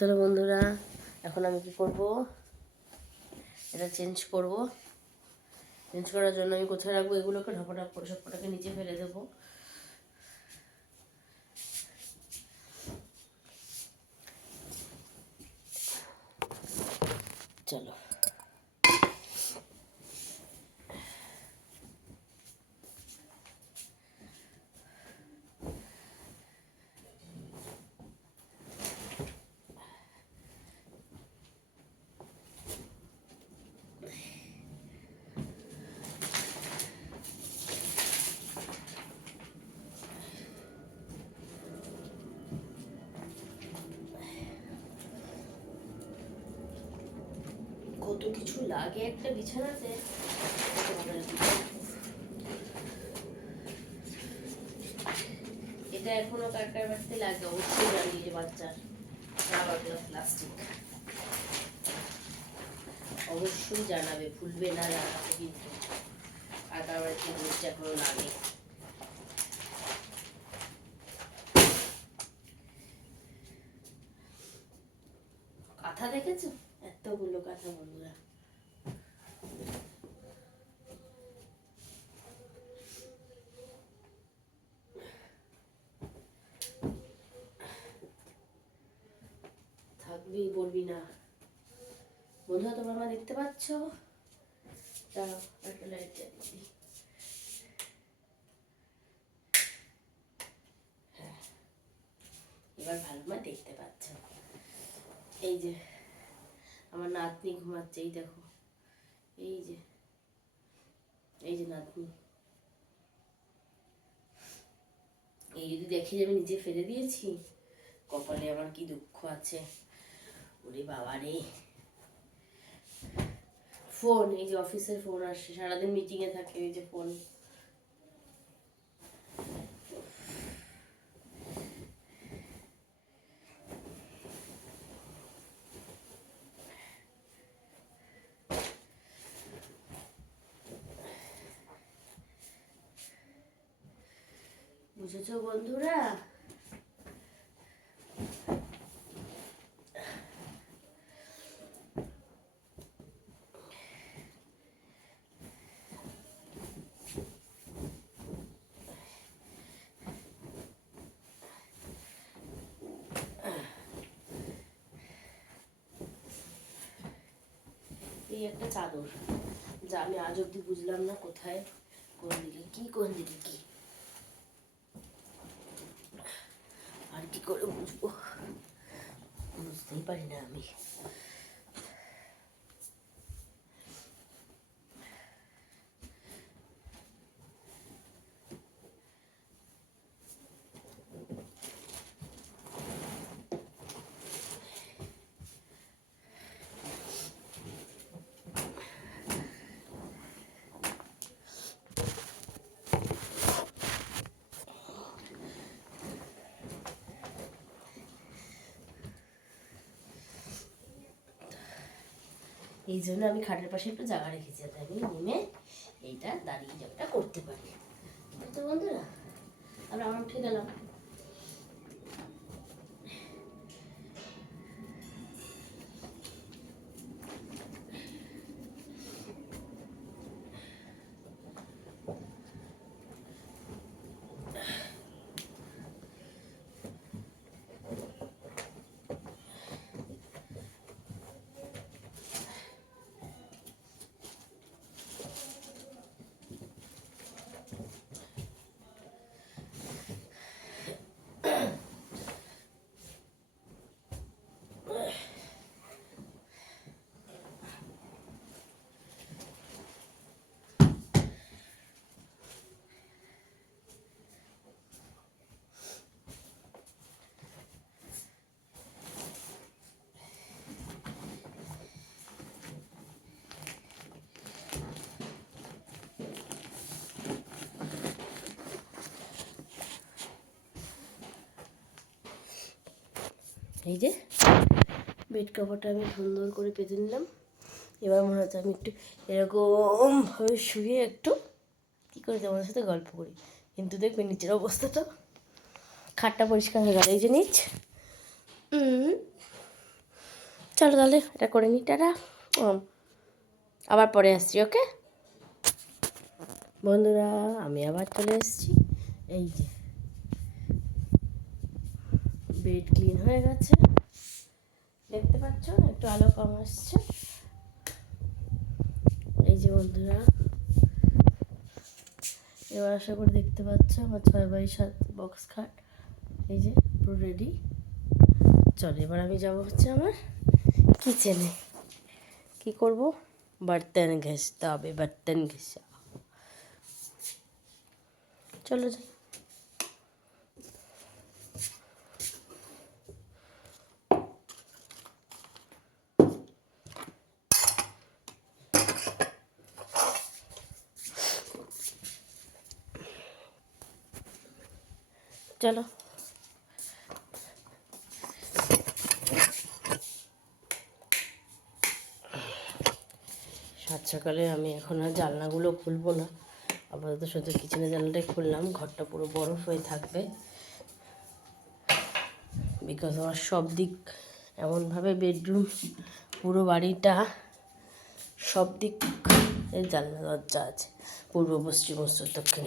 চলো বন্ধুরা, এখন আমি কি করব, এটা চেঞ্জ করব। চেঞ্জ করার জন্য আমি কোথায় রাখবো, এগুলোকে ঢপঢপ করে সবকটাকে নিচে ফেলে দেবো। চলো কত কিছু লাগে একটা বিছানাতে, এটা এখনো কার কার বাড়িতে লাগে অবশ্যই জানি। যে বাচ্চার প্লাস্টিক অবশ্যই জানাবে, ভুলবে না জানাবে কিন্তু। আর কার বাড়িতে জিনিসটা এখনো লাগে। কাঁথা দেখেছো, এতগুলো কাঁথা বন্ধুরা। থাকবি বলবি না বন্ধুরা, তোমরা আমার দেখতে পাচ্ছ? দাঁড়াও একটা লাইট জ্বালিয়ে। হ্যাঁ, এবার ভালো করে দেখতে পাচ্ছ। এই যে আমার নাতনি ঘুমাচ্ছে, এই দেখো, এই যে এই যে নাতনি। এই যদি দেখি যে আমি নিজে ফেলে দিয়েছি, কপালে আমার কি দুঃখ আছে। ওরে বাবা রে। ফোন, এই যে অফিসের ফোন আসে, সারাদিন মিটিং এ থাকে, এই যে ফোন। বুঝেছো বন্ধুরা? এই একটা চাদর, যা আমি আজ অব্দি বুঝলাম না কোথায়, কোন দিকে কি, কোন দিকে কি, আর কি করে বুঝবো, বুঝতেই পারি না আমি। এই জন্য আমি খাটের পাশে একটু জায়গা রেখেছি, যাতে আমি নেমে এইটা দাঁড়িয়ে যাওয়াটা করতে পারি। তো বন্ধুরা, আমরা উঠে গেলাম। এই যে বেড কভারটা আমি সুন্দর করে পেতে নিলাম। এবার মনে হচ্ছে আমি একটু এরকমভাবে শুয়ে একটু কী করে তোমাদের সাথে গল্প করি, কিন্তু দেখবে নিচের অবস্থাটা। খাটটা পরিষ্কার হয়ে গেল, এই যে নিচ। চলো তাহলে এটা করে নিই, টাটা। আবার পরে আসছি, ওকে বন্ধুরা, আমি আবার চলে এসেছি। এই যে বেড ক্লিন হয়ে গেছে, দেখতে পাচ্ছ একটু আলো কম আসছে। এই যে বন্ধুরা, এবার আশা করে দেখতে পাচ্ছ আমার 6x7 বক্স খাট এই যে পুরো রেডি। চলো এবার আমি যাব হচ্ছে আমার কিচেনে। কি করব, বর্তন ঘষতে হবে, বর্তন ঘষা। চলো যাই। চলো সাত সকালে আমি এখন আর জানলাগুলো খুলবো না, আপাতত শুধু কিচেনের জানলাটাই খুললাম। ঘরটা পুরো বরফ হয়ে থাকবে, বিকজ আমার সব দিক এমনভাবে বেডরুম, পুরো বাড়িটা সব দিক জানলা দরজা আছে, পূর্ব পশ্চিম উত্তর দক্ষিণ।